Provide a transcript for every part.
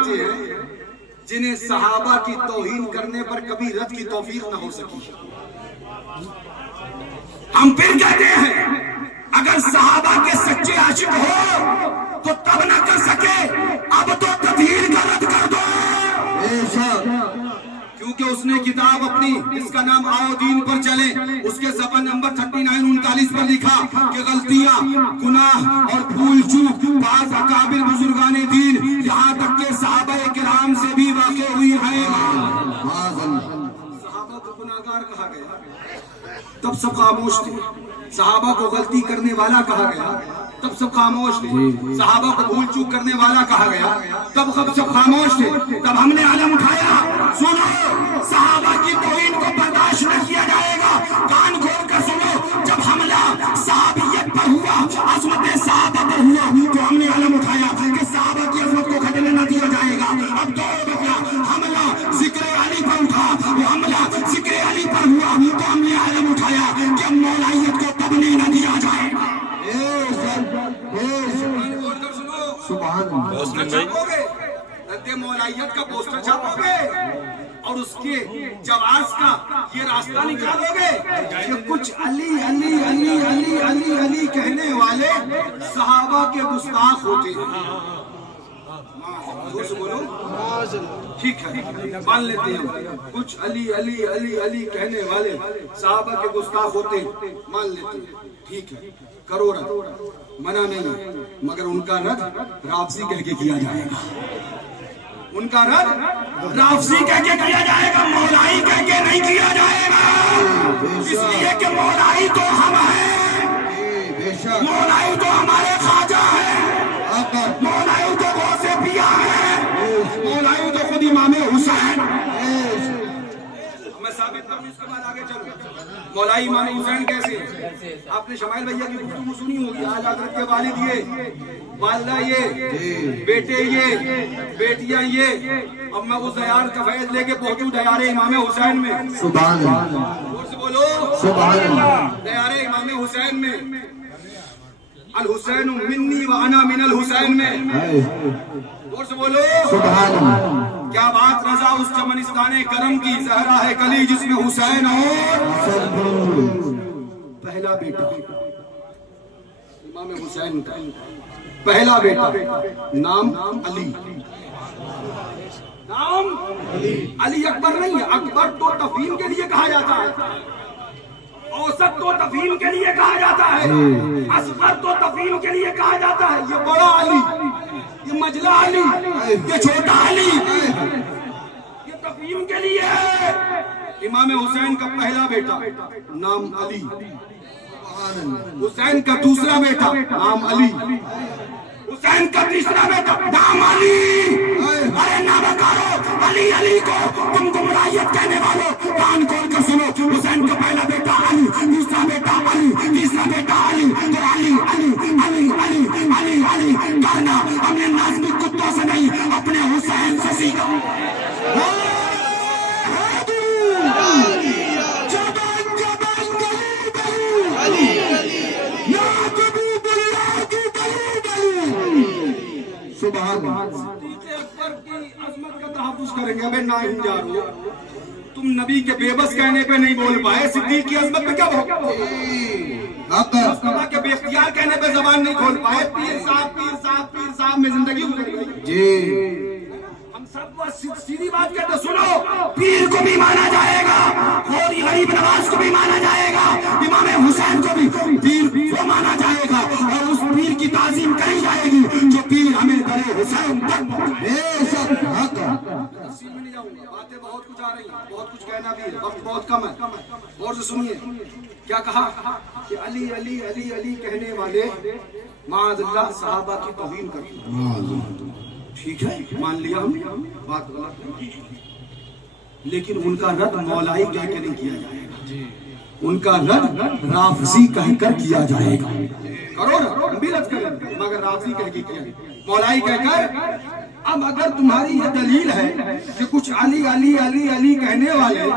ایسے ہیں جنہیں صحابہ کی توہین کرنے پر کبھی رد کی توفیق نہ ہو سکی. ہم پھر کہتے ہیں اگر صحابہ کے سچے عاشق ہو تو تب نہ کر سکے, اب تو تطہیر کا رد کر دو. کیونکہ اس نے کتاب اپنی جس کا نام آؤ دین پر چلے, اس کے صفحہ نمبر 39-39 پر لکھا کہ غلطیاں, گناہ اور بھول چوک بعض اکابر بزرگان دین یہاں تک کہ صحابہ کرام سے بھی واقع ہوئی ہے. صحابہ کو گناہگار کہا گیا تب سب خاموش تھے, صحابہ کو غلطی کرنے والا کہا گیا تب سب خاموش تھے, صحابہ کو بھول چوک کرنے والا کہا گیا تب سب خاموش تھے. تب ہم نے علم اٹھایا, سنو صحابہ کی توہین کو برداشت نہ کیا جائے گا. کان کھول کر سنو, جب حملہ صحابیت پر ہوا, عظمت صحابہ پر ہوا, تو ہم نے علم اٹھایا کہ صحابہ کی عظمت کو گھٹنے نہ دیا جائے گا. اب دور بدلا, حملہ ذکر علی پر اٹھا, وہ حملہ ذکر علی پر ہوا تو ہم نے علم اٹھایا کہ مولائیت کو دبنے نہ دیا جائے گا. مولائیت کا پوسٹر چھاپو گے اور اس کے جواز کا یہ راستہ نکالو گے کہ کچھ علی علی علی علی علی علی کہنے والے صحابہ کے گستاخ ہوتے ہیں. بولو ٹھیک ہے, مان لیتے ہیں کچھ علی علی علی علی کہنے والے صحابہ کے گستاخ ہوتے ہیں, مان لیتے ہیں, ٹھیک ہے, کرو رد, منع نہیں, مگر ان کا رد رافضی کہہ کے کیا جائے گا. ان کا رد رافضی کہہ کے کیا جائے گا, مولائی کہہ کے نہیں کیا جائے گا. اس لیے کہ مولائی تو ہم ہیں, مولائی تو ہمارے خواجہ ہیں, مولائی تو غوث پیا ہے, مولائی تو خود امام حسین. میں ثابت کروں, اس کے بعد آگے چلوں. مولائی امام حسین کیسے؟ آپ نے شمائل بھیا کی گفتگو سنی ہوگی. آج حضرت کے والد یہ, والدہ یہ, بیٹے یہ, بیٹیاں یہ. اب میں اس دیار کا فیض لے کے پہنچوں دیار امام حسین میں. سبحان اللہ, بولو سبحان اللہ. دیار امام حسین میں, الحسین منی وانا من الحسین میں. اور سے بولو سبحان اللہ. کیا بات رضا اس چمنستان کرم کی, زہرا ہے کلی جس میں حسین اور پہلا بیٹا امام حسین کا پہلا بیٹا نام علی. نام علی اکبر نہیں ہے, اکبر تو تفہیم کے لیے کہا جاتا ہے, اوسط تو تفہیم کے لیے کہا جاتا ہے, اصغر تو تفہیم کے لیے کہا جاتا ہے. یہ بڑا علی, یہ مجلا علی, یہ چھوٹا علی, یہ تفہیم کے لیے ہے. امام حسین کا پہلا بیٹا نام علی, حسین کا دوسرا بیٹا نام علی, حسین کا تیسرا بیٹا نام علی. ارے نہ بکارو علی علی کو, تم گمراہیت کہنے والوں کان کھول کر سنو. حسین کا پہلا بیٹا علی, دوسرا بیٹا علی, تیسرا بیٹا علی, تو علی علی علی علی علی علی کرنا ہم نے نازمی کتوں سے نہیں, اپنے حسین سے سیکھا. صدیق اکبر کی عظمت کا تحفظ کریں گے. ابے ناہم جارو, تم نبی کے بے بس کہنے پہ نہیں بول پائے, صدیق کی عظمت پہ کیا مصطفیٰ کے بے اختیار کہنے پہ زبان نہیں کھول پائے. پیر صاحب پیر صاحب پیر صاحب میں زندگی گزر گئی جی. ہم سب سیدھی بات کہتے, سنو پیر کو بھی مانا جائے گا, غوری غریب نواز کو بھی مانا جائے گا, امام حسین کو بھی پیر کو مانا جائے گا, اور اس پیر کی تعظیم کری جائے گی جو پیر ہمیں کرے حسین تک پہنچے. باتیں بہت کچھ آ رہی ہیں, بہت کچھ کہنا بھی ہے, وقت بہت کم ہے. اور سے سنیے کیا کہا کہ علی علی علی علی کہنے والے معاذ اللہ صحابہ کی توہین کرتے ہیں. ٹھیک ہے, مان لیا ہم, بات غلط نہیں, لیکن ان کا رد مولائی کہہ کے نہیں کیا جائے گا, ان کا رد رافضی کہہ کر کیا جائے گا. کرو نا بھی رد کریں, مگر رافضی کہہ کے کیا, مولائی کہہ کر. اب اگر تمہاری یہ دلیل ہے کہ کچھ علی علی علی علی کہنے والے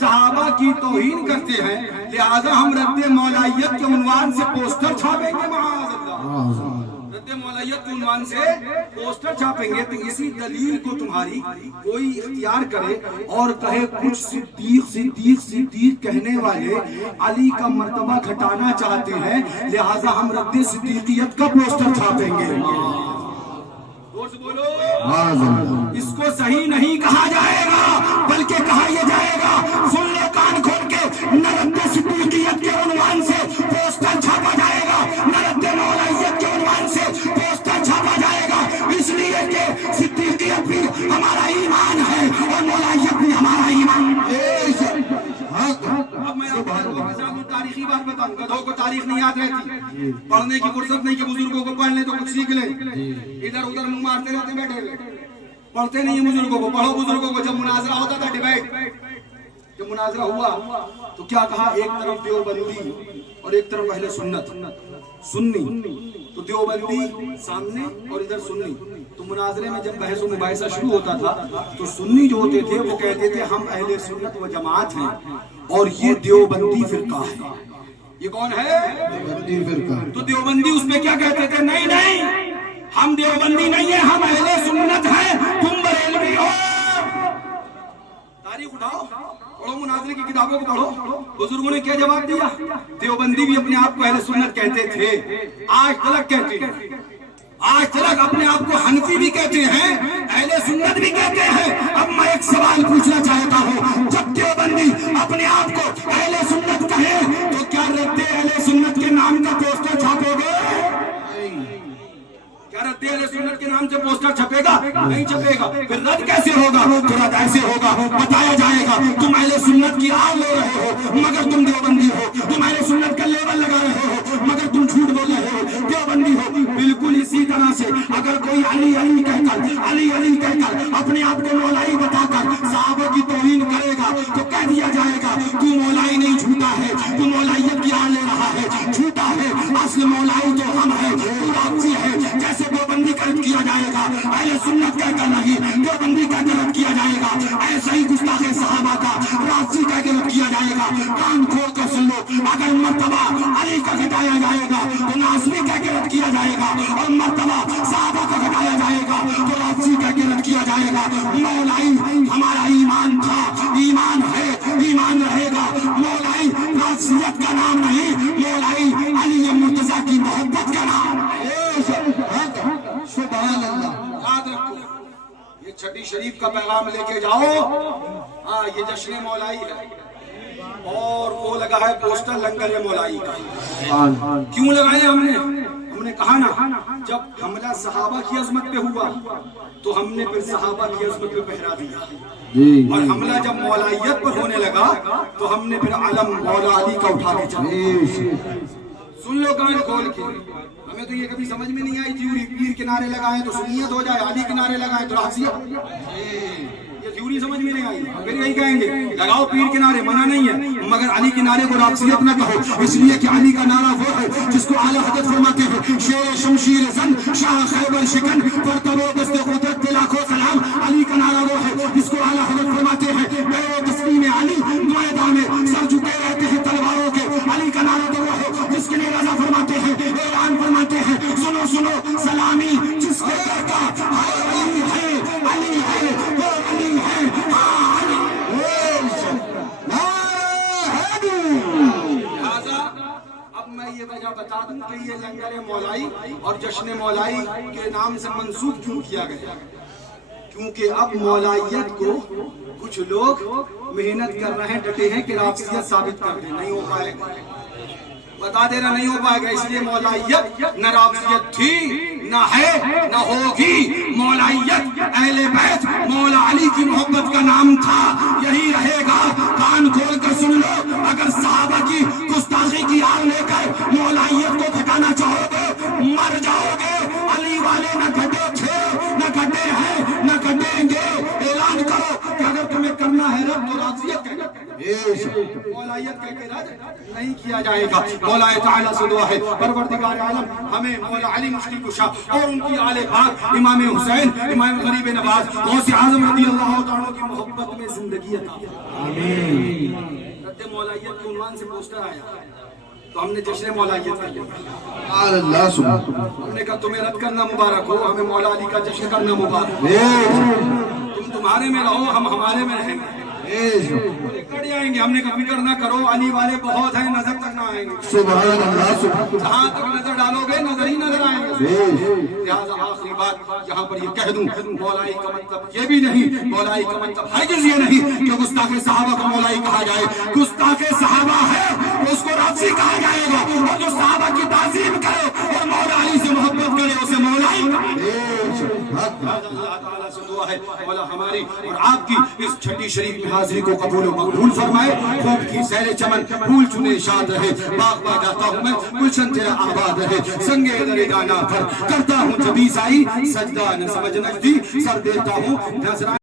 صحابہ کی توہین کرتے ہیں, لہذا ہم رد مولائیت کے عنوان سے پوسٹر چھاپیں گے. معاذ اللہ, رد مولائیت کے عنوان سے پوسٹر چھاپیں گے تو اسی دلیل کو تمہاری کوئی اختیار کرے اور کہے کچھ صدیق صدیق صدیق کہنے والے علی کا مرتبہ گھٹانا چاہتے ہیں لہٰذا ہم رد صدیقیت کا پوسٹر چھاپیں گے. بولو اس کو صحیح نہیں کہا جائے گا بلکہ کہا یہ جائے گا سن لے کان کھول کے نہ رد صدیقیت کے عنوان سے پوسٹر چھاپا جائے گا نہ رد مولائیت کے عنوان سے پوسٹر چھاپا جائے گا اس لیے کہ صدیقیت بھی ہمارا ایمان ہے اور مولائیت بھی ہمارا ایمان ہے. اب میں آپ کو تاریخی بات بتاؤں گدھوں کو تاریخ نہیں یاد رہتی پڑھنے کی فرصت نہیں کہ بزرگوں کو پڑھ لیں تو کچھ سیکھ لیں ادھر ادھر منہ مارتے رہتے بیٹھے ہوئے پڑھتے نہیں ہیں بزرگوں کو. پڑھو بزرگوں کو. جب مناظرہ ہوتا تھا ڈیبیٹ جب مناظرہ ہوا تو کیا کہا ایک طرف دیوبندی اور ایک طرف اہل سنت سنی تو دیوبندی سامنے اور ادھر سنی تو مناظرے میں جب بحث و مباحثہ شروع ہوتا تھا تو سنی جو ہوتے تھے وہ کہتے تھے ہم اہل سنت و جماعت ہیں اور یہ دیوبندی فرقہ ہے. یہ کون ہے؟ دیوبندی فرقہ. تو دیوبندی اس پہ کیا کہتے تھے نہیں نہیں ہم دیوبندی نہیں ہیں ہم اہل سنت ہیں تم بریلوی ہو. تاریخ اٹھاؤ پڑھو مناظرے کی کتابوں کو پڑھو بزرگوں نے کیا جواب دیا. دیوبندی بھی اپنے آپ کو اہل سنت کہتے تھے آج تلک کہتے ہیں آج تلک اپنے آپ کو حنفی بھی کہتے ہیں اہل سنت بھی کہتے ہیں. اب میں ایک سوال پوچھنا چاہتا ہوں جب دیوبندی اپنے آپ کو اہل سنت کہے تو کیا رد اہل سنت کے نام کا پوسٹر چھاپو گے؟ کیا رد اہل سنت کے نام سے پوسٹر چھپے گا؟ نہیں چھپے گا. پھر رد کیسے ہوگا؟ تو رد ایسے ہوگا بتایا جائے گا تم اہل سنت کی آڑ لے رہے ہو مگر تم دیوبندی ہو. تم اہل سنت کا لیبل لگا رہے ہو مگر تم جھوٹ بول رہے ہو دیوبندی ہو. بالکل اسی طرح سے اگر کوئی علی علی کہہ کر اپنے آپ کو مولائی بتا کر صحابہ کی توہین کرے گا تو کہہ دیا جائے گا تو مولائی نہیں جھوٹا ہے تو مولائیت کی آڑ لے رہا ہے جھوٹا ہے. اصل مولائی تو ہم ہے تو راضی ہے. جیسے دیوبندی کا رد کیا جائے گا اہل سنت کہہ کر نہیں دیوبندی کہہ کر رد کیا جائے گا. ایسا ہی گستاخ صحابہ کا راضی کہہ کے رد کیا جائے گا. کان کھول کر سن لو اگر مرتبہ علی کا گھٹایا جائے گا تو ناصری کہہ کے رد کیا جائے گا اور مرتبہ صحابہ کا گھٹایا جائے گا تو راضی کہہ کے رد کیا جائے گا. مولائی ہمارا ایمان تھا ایمان ہے ایمان رہے گا. مولائی راضیت کا نام نہیں مولائی علی مرتضیٰ کی محبت کا نام. سبحان اللہ. یاد رکھو یہ چھٹی شریف کا پیغام لے کے جاؤ. ہاں یہ جشن مولائی ہے اور وہ لگا ہے پوسٹر لنگر مولائی کا. کیوں لگائے ہم نے کہا نا جب حملہ صحابہ کی عظمت پہ ہوا تو ہم نے پھر صحابہ کی عظمت پہ پہرا دیا اور حملہ جب مولائیت پر ہونے لگا تو ہم نے پھر علم مولا علی کا اٹھا کے چلے. سن لو کان کھول کے. ہمیں تو یہ کبھی سمجھ میں نہیں آئی تھیوری پیر کنارے لگائیں تو سنیت ہو جائے علی کنارے لگائیں تو راضیت. یہ تھیوری سمجھ میں نہیں آئی. پھر یہی کہیں گے لگاؤ پیر کنارے منع نہیں ہے مگر علی کنارے کو راضیت نہ کہو اس لیے کہ علی کا نعرہ وہ ہے جس کو اعلی حضرت فرماتے ہیں شیر شمشیر زن شاہ خیبر شکن پرتبو دست قدرت لاکھوں سلام. علی کا نعرہ وہ ہے جس کو اعلی حضرت فرماتے ہیں میرے تسلیم علی میدان میں سر جھکے رہتے ہیں تلواروں کے. علی کا نعرہ وہ ہے جس کے لیے رضا فرماتے ہیں اعلان فرماتے ہیں سنو سنو سلامی جس کے در کا علی ہے علی ہے وہ علی ہے ہاں علی. اب میں یہ وجہ بتا دوں کہ یہ لنگر مولائی اور جشن مولائی کے نام سے منسوب کیوں کیا گیا. کیونکہ اب مولائیت کو کچھ لوگ محنت کر رہے ہیں ڈٹے ہیں کہ راضیت ثابت کر دیں. نہیں ہو پائے گا بتا دینا نہیں ہو پائے گا. اس لیے مولائیت نہ راضیت تھی نہ ہے نہ ہوگی. مولائیت اہل بیت مولا علی کی محبت کا نام تھا یہی رہے گا. کان کھول کر سن لو اگر صحابہ کی گستاخی کی آڑ لے کر مولائیت کو گھٹانا چاہو گے مر جاؤ گے. علی والے نہ گھٹے تھے نہ گھٹے ہیں نہ گھٹیں گے. اعلان کرو کہ اگر تمہیں کرنا ہے رب تو راضیت کہہ کے مولائیت کہہ کے رد نہیں کیا جائے گا. مولا تعالیٰ سے دعا ہے پروردگار عالم ہمیں مولا علی مشکل کشا اور ان کی آل پاک امام حسین امام غریب نواز غوث اعظم رضی اللہ تعالیٰ کی محبت میں زندگی عطا. آمین. رد مولائیت کے عنوان سے پوسٹر آیا تو ہم نے جشن مولائیت کر لیا. اللہ سبحان ہم نے کہا تمہیں رد کرنا مبارک ہو, ہمیں مولا علی کا جشن کرنا مبارک ہو. تم تمہارے میں رہو, ہم ہمارے میں رہیں گے. کٹ جائیں گے. ہم نے کہا فکر نہ کرو, علی والے بہت ہیں, نظر تک نہ آئیں گے. سبحان اللہ سبحان جہاں تک نظر ڈالو گے نظر ہی نظر آئیں گے. لہٰذا آخری بات یہاں پر یہ کہہ دوں, مولائی کا مطلب یہ بھی نہیں, مولائی کا مطلب ہرگز یہ نہیں کہ گستاخ صحابہ کو مولائی کہا جائے. گستاخ صحابہ ہے اس کو رافضی کہا جائے گا, اور جو صحابہ کی تعظیم کرے اور مولا علی سے محبت کرے اسے مولائی اللہ تعالیٰ سے دعا ہے مولا ہماری اور آپ کی اس چھٹی شریف میں حاضری کو قبول و مقبول فرمائے. خوب کی سیر چمن پھول چنے شاد رہے, باغ میں جاتا ہوں میں گلشن تیرا آباد رہے. سنگے درے گانا پر کرتا ہوں جبی سائی, سجدہ نہ سمجھ نجدی, سر دیتا ہوں نظرہ